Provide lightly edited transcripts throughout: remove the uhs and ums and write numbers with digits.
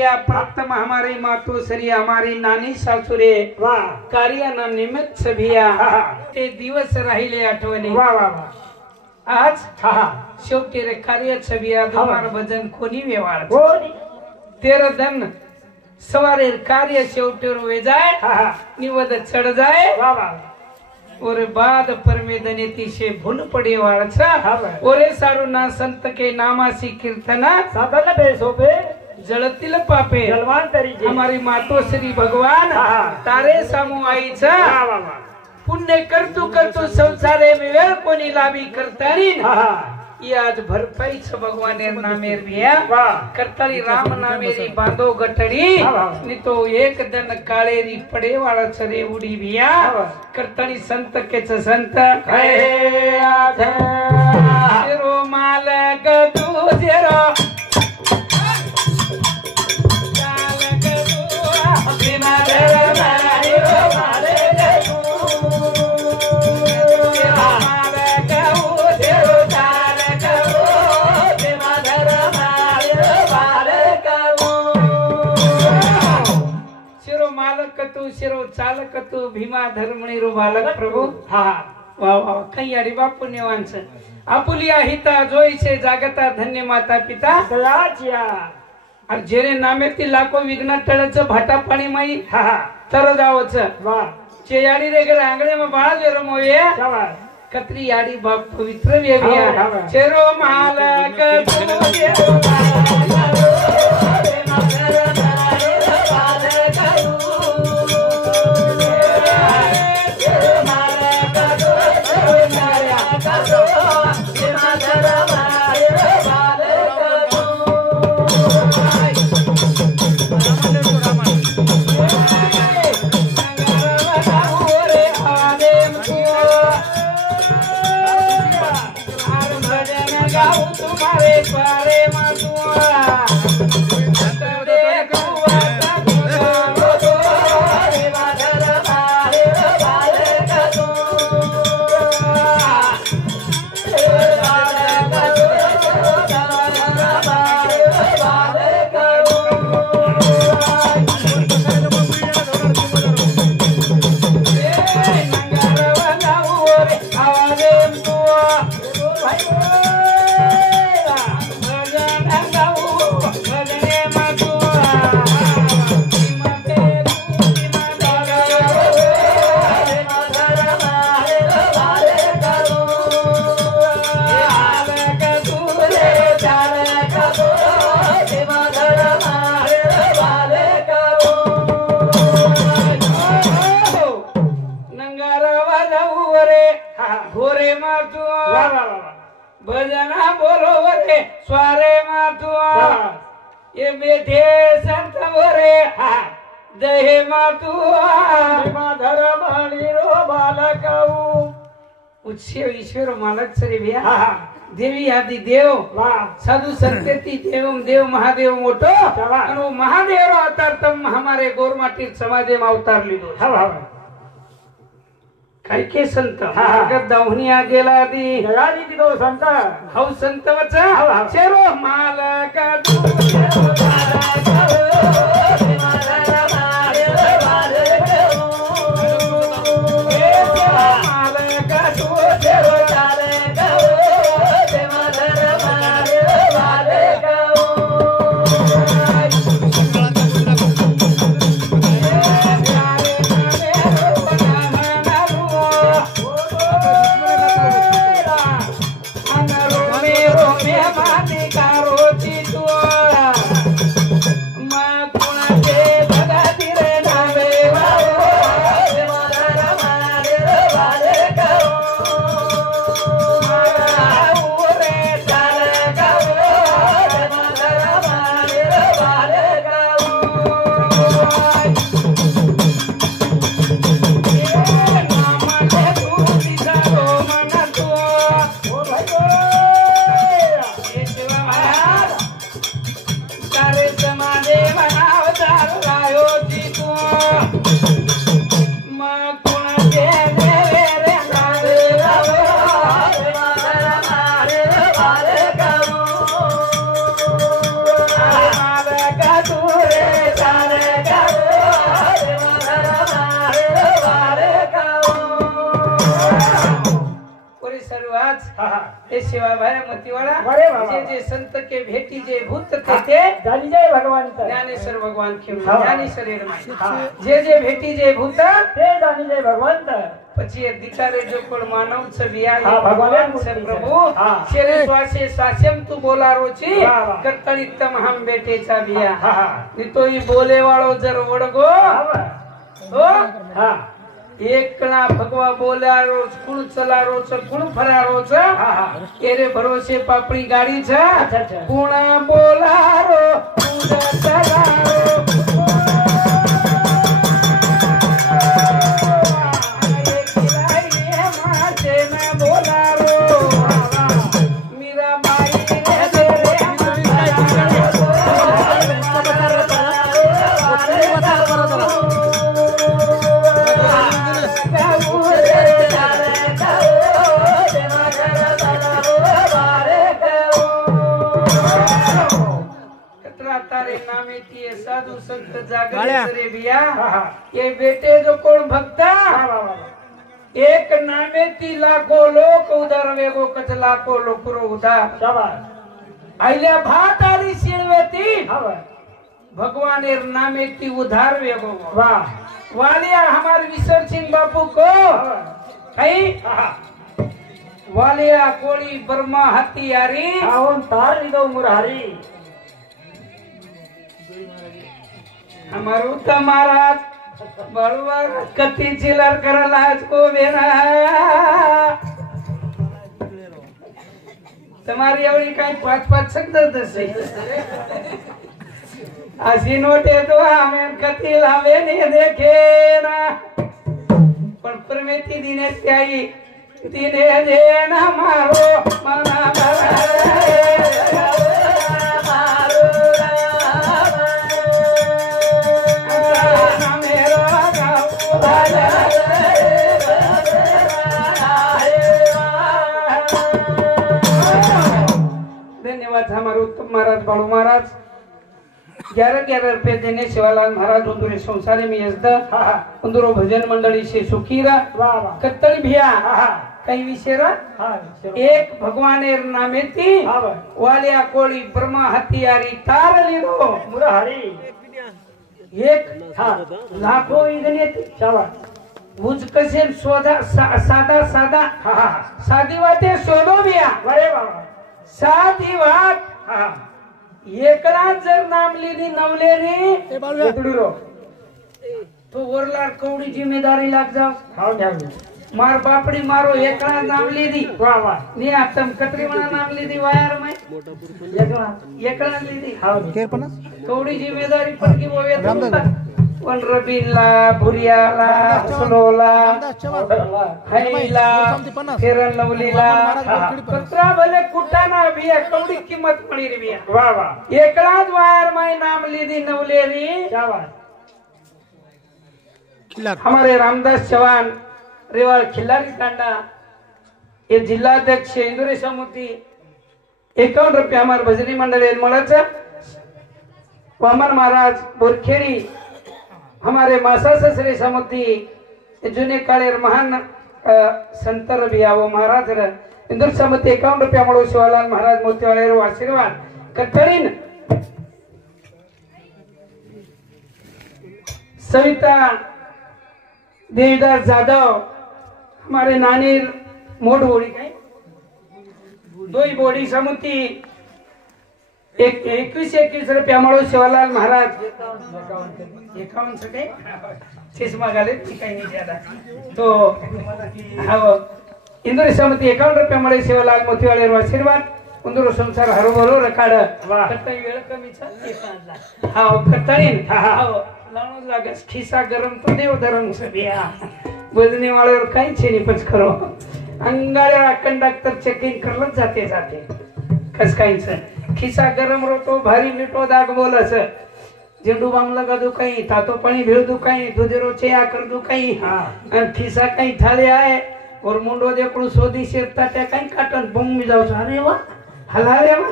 भैया प्रथम हमारी मातोश्री हमारी नानी सासुरे कार्याना निमित्त भैया ते दिवस राहिले आठवणी आज शेवटी रे कार्य भैया तुम्हारा भजन कोणी व्यवहार तेरा धन सवारे कार्य शेवटी वे जाए निवद चढ़ जाए और बाद परमेदने तिशे भूल पड़े वाळछा ओरे सारू ना संत के नामासी कीर्तना साधन बेसोबे जळतील पापे जलवान तरीके हमारी मातोश्री भगवान तारे सामू आईचा पुण्य करतू संसारे में वेळ कोणी लाभी करतारी ये आज भरपाई भगवान नामे भैया करताली राम नामेरी बांधो गठड़ी नि तो एक दिन काळेरी पडे वाला चरे उडी भैया करताली संत के संत जेरो मालक तू जेरो शिरो चालक तू भीमा धर्मणी रो बालक प्रभु वा वा खैयाडी बापू निवांच आपुलिया हिता जोई छे जागता धन्य माता पिता दयाचिया और जेरे नामे ती लाखो विघ्न टळच भाटा पाणी माई तर जावच वा चेयाडी रे घर आंगणे में बाळ जेरो मोये कत्री याडी बाप पवित्र वेविया चेरो मालक तू जेरो भजना बोलो रे स्वारे मातुआ ये बेठे संत वरे दहे मातुआ धर्मणी रो बालकाऊ उच्चे ईश्वर मालक श्री भैया देवी आदि देव साधु संतती देवम देव महादेव मोटो आणि महादेव अवतार तम हमारे गोरमाटी समाजे में अवतार लीधो काय के संत जगत दावणिया गेला दी जगादी दिदो संत हौ संत वचा चेरो मालक तू चेरो आज हे शिवा भाई मतीवाला अरे बाबा। जे जे संत के भेटी जे भूत थे ते जानी जय भगवान ज्ञानेश्वर भगवान के हाँ। ज्ञानेश्वर जे जे भेटी जे भूत ते जानी जय भगवान પછી અધિકારે જો કોઈ માનવ છબી આવી હા, ભગવાન છે મૂર્તિ પ્રભુ હા। શેરે શ્વાસે શ્વાસેમ તું બોલારો છી વાહ, વાહ। કરતણિતમ હમ બેઠે છાબિયા હા હા ની તો ઈ બોલે વાળો જર વડગો હા હો હા એકણા ભગવા બોલારો કુણ ચલારો છે કુણ ફરારો છે હા હા એરે ભરોસે પાપડી ગાડી છે અચ્છા, અચ્છા। કુણ બોલારો કુણ ચલારો साधु संत जागरे बिया ये बेटे जो कोण भक्ता एक नामे ती लाखो लोक उदार वेगो कच लाखो लोकरो उदार शाबाश आइल्या भात आली शिळवेती हाँ भगवान एर नामे ती उधार वेगो वाह वालिया हमारे विसर सिंह बापू को कई वालिया कोली बर्मा हथियारी आओन तार दो मुरारी हमारू तो महाराज बड़वा कति चिलर करल आज को बेरा तुम्हारी एवढी काही 5-5 सकत तसे अशी नोटे तो हमें कति लावे नहीं देखे ना पण परमेती दिने त्याई दिने देन हमारो मना धन्यवाद हमारे उत्तम महाराज बाळू महाराज 11 रुपये देने शिवालाल महाराज उंदुरे संसारी में यजदा उंदुरो भजन मंडली से सुखीरा कत्तल भिया कई विशेरा एक भगवानेर नामे ती वालिया कोळी ब्रह्मा हत्यारी तार लिदो मुरारी एक लाखो इगने ती शाबाश मुझ कसे सादा सादा सादी वाते सोडो बिया अरे बाबा साधी वाट एकला जर नाम लिहिली नवलेरी तो वरला कवडी जिम्मेदारी लाग जाव मार बापड़ी मारो एकला नाम लीधी वाह वाह ने आतम कतरी मना नाम लीधी वायर में एकला लीधी कवडी जिम्मेदारी पर की वो येतो वन रबीला भुरियाला सलोला हैला केरल नवलीला कतरा भले कुटाना बिया कवडी किंमत पड़ी रे बिया वाह वाह एकला ज वायर में नाम लीधी नवलेरी शाबाश हमारे रामदास चौहान रेवाड़ खिल्लारी तांडा ये जिल्हाध्यक्ष इंदुरे समिति 51 रुपये हमारे भजनी मंडल मळाचा वामन महाराज बोरखेड़ी हमारे मासा ससरे समिति जुने काळेर महान संतर भी आवो महाराज इंदुर समिति 51 रुपये मळो शिवालाल महाराज मोतीवाले आशीर्वाद कतरीन सविता देवदास जाधव हमारे नानी मोड़ बोड़ी का दो ही बोड़ी समिति 21 रुपया मळो शिवालाल महाराज 51 सके चश्मा गाले काही नहीं ज्यादा तो हाँ इंदुरी समिति 51 रुपया मळे शिवालाल मोतीवाले आशीर्वाद उंदुरो संसार हरोभरो रकाड कतई वेळ कमी छ हाँ कतईन हाँ लाणो लागस खिसा गरम तो देव धरम सबिया बोलने वाले और काही छे नहीं पच करो अंगाळ्या कंडक्टर चेकिंग करलच जाते जाते कस काहीच खिसा गरम रोतो भारी मिठो दाग बोलस झेंडू बांगला का दुकाई तातो पाणी भेळ दुकाई दुधेरो चेया कर दुकाई आणि खिसा काही थाले आहे और मुंडो देखडू सोदी शेरता त्या काही काटन बम मी जाऊ अरे वा हलाले वा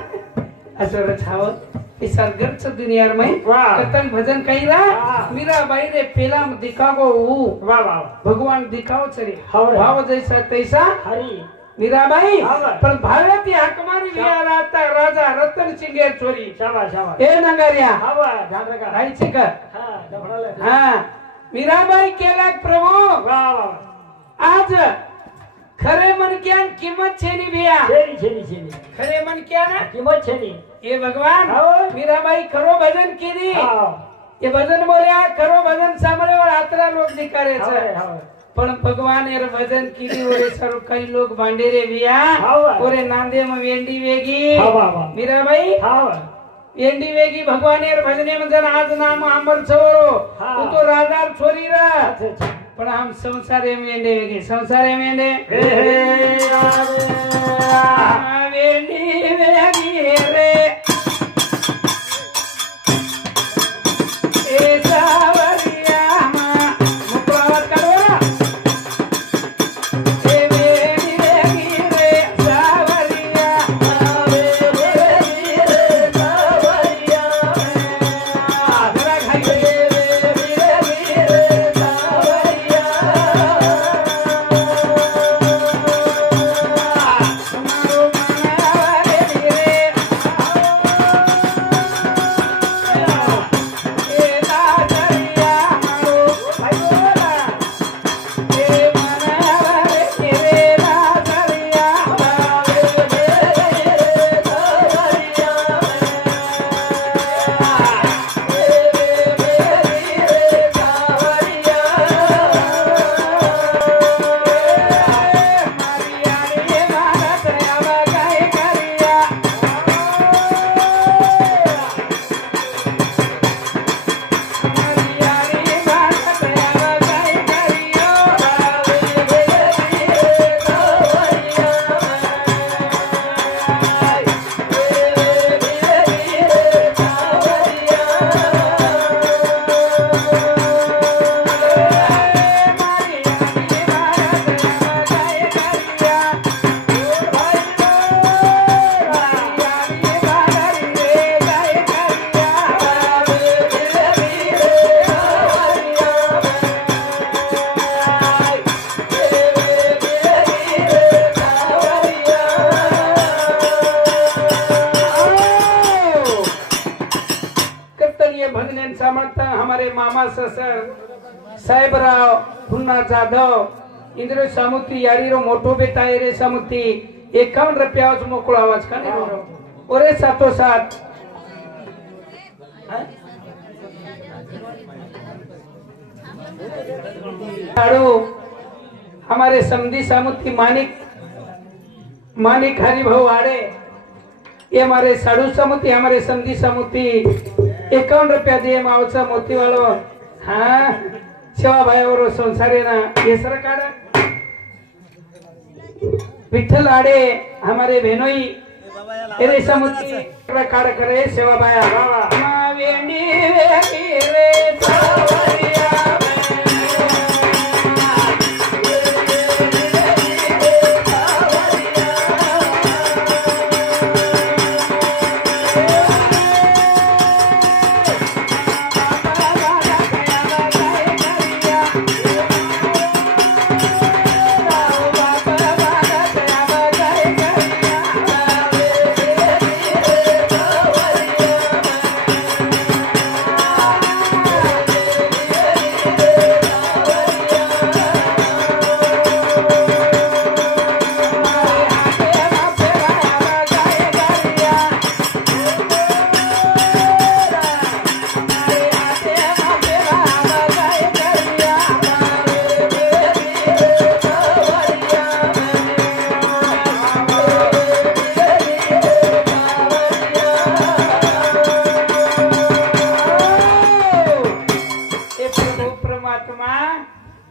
असं रछाव इसार गर्च दुनिया में कतन भजन कही रहा मीरा बाई रे पेलाम दिखागो वाह वाह भगवान दिखाओ चरे भाव जैसा तैसा हरि मीराबाई हा बा. पण भाव्याती हाक मारी विहार आता राजा रतन सिंगे चोरी शाबास शाबास हे नगार्या हा बा ध्यान रखा राहायचे का हा डबडाला हा मीराबाई केला प्रभू वाह वाह आज खरे मन क्यान किंमत छेनी भिया छेनी छेनी छेनी खरे मन क्या ना किंमत छेनी ये भगवान हो. मीराबाई खरो भजन कीधी हा ये भजन बोल्या खरो भजन सामरेवर आतरा लोक दिकारे हा છે हा पण भगवान एर भजन कीधी ओरे सर कई लोग भांडेरे भिया हो. ओरे नांदे में वेंडी वेगी हा वाह वाह मीराबाई हा वेंडी वेगी भगवान एर भजने में जन आज नाम अमर छवरो हा. तू तो राजा छोरी रा अच्छा अच्छा पण हम संसारे में वेंडे वेगी संसारे में वेंडे वेंडी वेगी रे ए सावरिया मा मुकलावत करो ए वेंडी वेगी रे सावरिया वेंडी रे सावरिया जरा खाई वेंडी रे सावरिया तुम्हारो मनारे रे ए दादरिया मारो भाई बोला ए मनारे रे दादरिया मारे रे दादरिया कीर्तनीय भजन समर्थ हमारे मामा ससर साहेबराव पुन्हा जाधव इंद्र सामुती याडीरो मोठो बेटा रे सामुती 51 रुपयाच मोकळो आवाज का नाही ओरे सातो सात साडू हमारे समधी सामुती मानिक हरि भाऊ आड़े ये हमारे साडू सामुती हमारे समधी सामुती 51 रुपया दिए मावचा मोती वालो हाँ सेवा भाई और संसारे ना ये सर काड़ा विठल आड़े हमारे बहनोई एरे सामुती काड़ा करे सेवा भाई माँ वेंडी वेगी रे सावरिया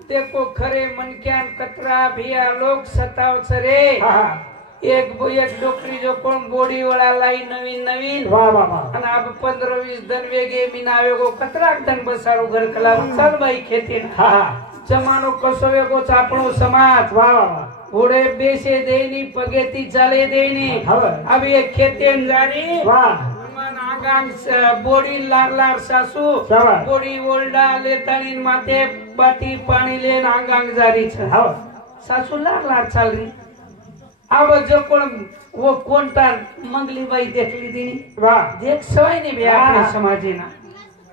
देखो खरे मन क्या कतरा भिया लोग सताव सरे एक डोकरी जो कोण बोडी वाला लाई नवीन नवीन वाह वाह वाह आणि अब 15-20 धन वेगे मिनावे गो कतरा धन बसारू घर कला चल भाई खेती हा जमानो कसो वेगो चापणो समाज वाह वाह घोड़े बेसे देनी पगेती चले देनी अब ये खेती जारी वाह आगांग बोडी लार लार सासू बोडी ओल्डा लेतानी माते बाटी पाणी लेन आगांग जारी छ सासू लार लार चालरी अब जो वो कोणता मंगली बाई देखली दिनी वाह देख सवाय नहीं बे आपने समाजे ना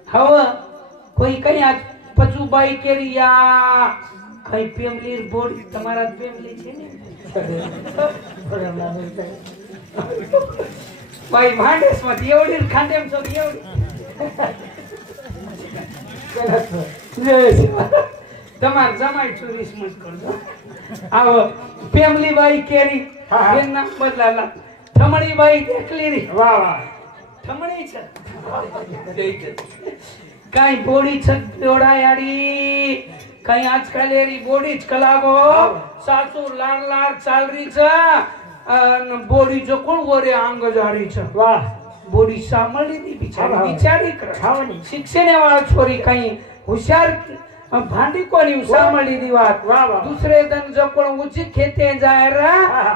हव कोई कहीं आज पचू बाई केरी या कहीं पेमली बोर्ड तुम्हारा पेमली छे ने बाई भांडेस मत एवढी खांडेम सो एवढी તમાર જમાઈ ચોરીસ મત કરજો આવો પેમલી બાઈ કેરી એના બદલાલા થમણી બાઈ દેખલી રી વાહ વાહ થમણી છે કાઈ બોડી છે દોડાયાડી કાઈ આજકાલ એરી બોડી જ કલાગો સાસુ લાર લાર ચાલરી છે અને બોડી જો કોણ ઓરે આંગ જારી છે વાહ બોડી સાંભળી દી બિચારી બિચારી કરે ખાવાની શિક્ષણે વાળા છોરી કઈ હોશિયાર भांडी कोणी सामळी दिवात दुसरे दन जो कोण उची खेते जायरा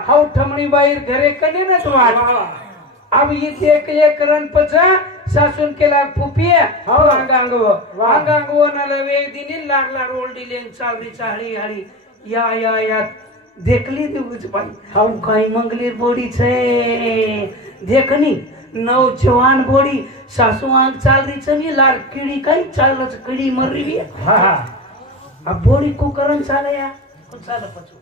हाव ठमणी बाहेर घरे कने न वाट अब ये एक रन पचा सासून केला फुपिये हाव अंगांगव न लवे दिनी लागला रोल दिलेन चालरी चाळी हाळी या देखली दिवच बाई हाव काही मंगलीर बोडी छे देखनी नौजवान बोडी सासू आंग चालरी छनी लार कीड़ी काही चालच कीड़ी मररी बी अब बोडी को करन चाले या को चाल पचू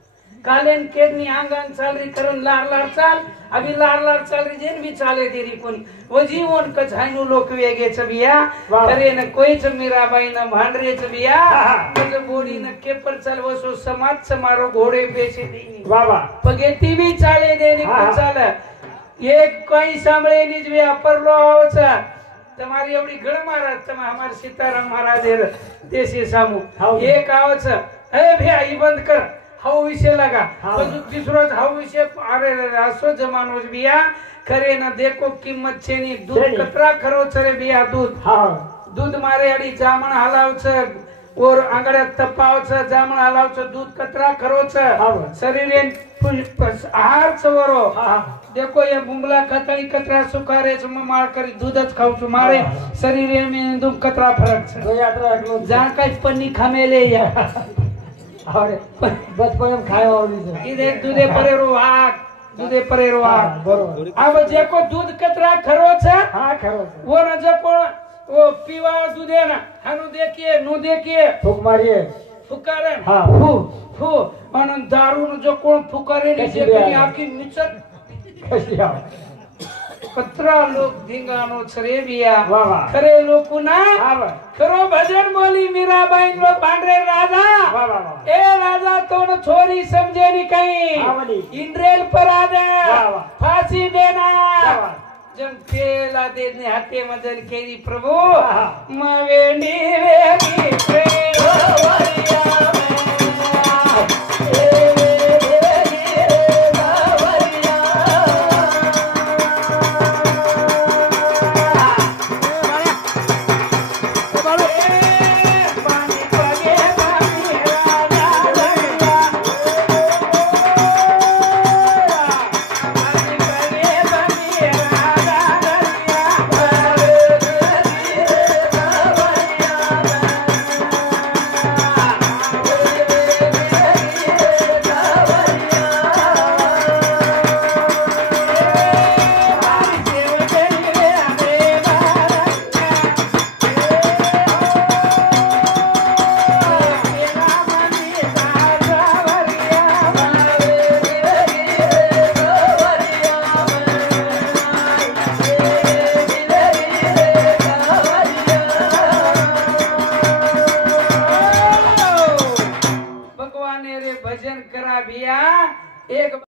कालेन केदनी आंगांग चालरी करन लार लार चाल अभी लार लार चालरी जेन भी चाले देरी कोनी वो जीवन कछायनु लोक वेगे छबिया करे न कोई छ मीराबाई न भांडरे छबिया तो बोडी न केपर चालवो सो समाज समारो घोड़े बेचे देनी वाह पगेती भी चाले देनी को चाल एक कई सांभळे निज वे अपरलो आवछ તમારી એવડી ગળ મહારાજ તમે અમાર સીતારામ મહારાજ દેશી સામુ એક આવछ ए भैया ई बंद कर हाउ विषय लगा પછી तीसरो हाउ विषय अरे रासो जमानो बिया करे न देखो किंमत छेनी दूध कतरा खरो छरे बिया दूध हां दूध मारे अडी जामण हलाव छ और आंगळे तपाव छ जामण हलाव छ दूध कतरा खरो छ शरीरे आहार छवरो देखो ये बुंगला खतरी कतरा सुकारे छ मार करी दूध ज खाऊ छु मारे शरीरे में दुम कतरा फरक छ तो यात्रा एकलो जा काई पन्नी खामेले या और बचपन में खायो आवली छ ई देख दूधे परेरो आग बरोबर अब जेको दूध कतरा खरो छ हां खरो छ वो न जेको वो पीवा दूधे ना हनु देखिए फूक मारिए फुकारे हां फू और दारू न जो कोण फुकारे ने देखी आखी मिचर कसिया कतरा लोग धिंगानो छरे बिया खरे लोकु ना खरो भजन बोली मीराबाई लो भांडरे राजा ए राजा तो न छोरी समझे नी कहीं इंद्रेल पर आ दे फांसी देना जन पेला देने हाथे मदन केरी प्रभु मवेंडी वेगी प्रेम